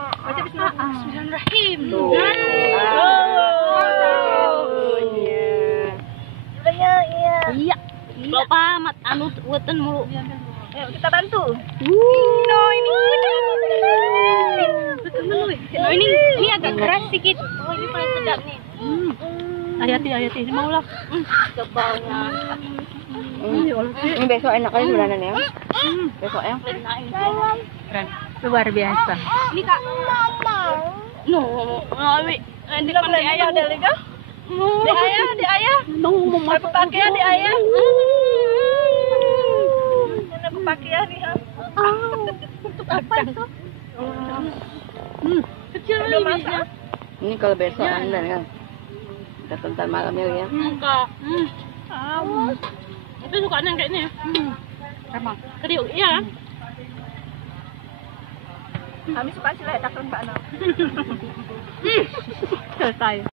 Baca Bismillahirrahmanirrahim. Sebenarnya iya. Iya. Bapak mat anu weten mulu. Ayo kita bantu. Ini agak keras sedikit. Oh, ini paling sedap nih. Ayati ini mau lah. Kebalnya. Ini besok enak kali sebenarnya ya. Besok ya. Keren. Luar biasa. Ini Kak. No, ngawi. Nanti kan di ayah ada lega. Di ayah. Mau pakaian di ayah. Mana pakaian nih? Untuk apa itu? Kecil Udah masak. Ini kalau besok Anda kan. Kita tonton malam ya. Enggak. Itu sukanya kayaknya. Sama. Kriuk, iya. Kami suka sih lah takkan Mbak Nau. Selesai.